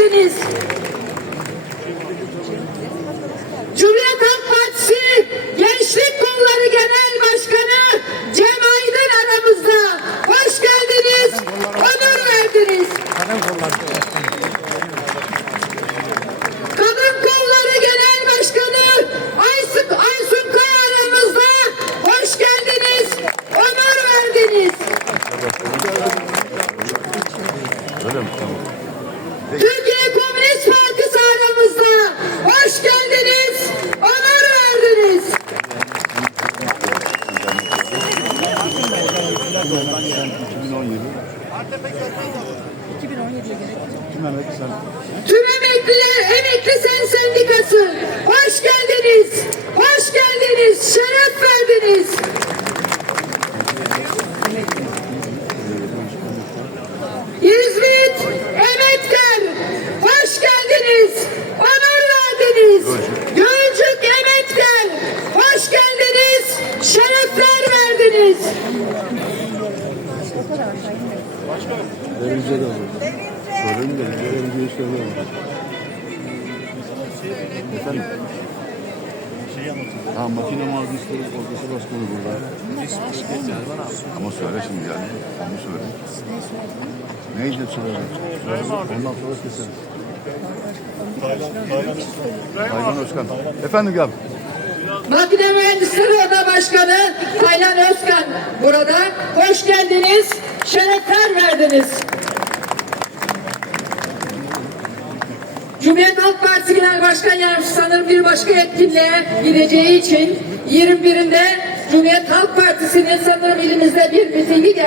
ettiniz. Cumhuriyet Halk Partisi Gençlik Kolları Genel Başkanı Cem Aydın aramızda. Hoş geldiniz, onur verdiniz. Kadın Kolları Genel Başkanı Aysun, Aysun Kaya aramızda. Hoş geldiniz, onur verdiniz. Öyle mi? Türkiye Komünist Partisi aramızda. Hoş geldiniz, onur verdiniz. Tüm Derince de olur. Sorayım da derinceyi söylüyorum. Efendim? Ha makine mühendisleri odası başkanı burada. Ama söyle şimdi yani. Onu söyle. Neydi söyleyecek? Ondan sonra keseriz. Taylan Özkan. Efendim gel. Makine Mühendisleri Oda Başkanı Taylan Özkan burada. Hoş geldiniz. Şerefler verdiniz. Cumhuriyet Halk Partisi Genel Başkan Yardımcısı sanırım bir başka etkinliğe gideceği için 21'inde Cumhuriyet Halk Partisi'nin sanırım ilimizde bir mitingi gerçekleştirecek.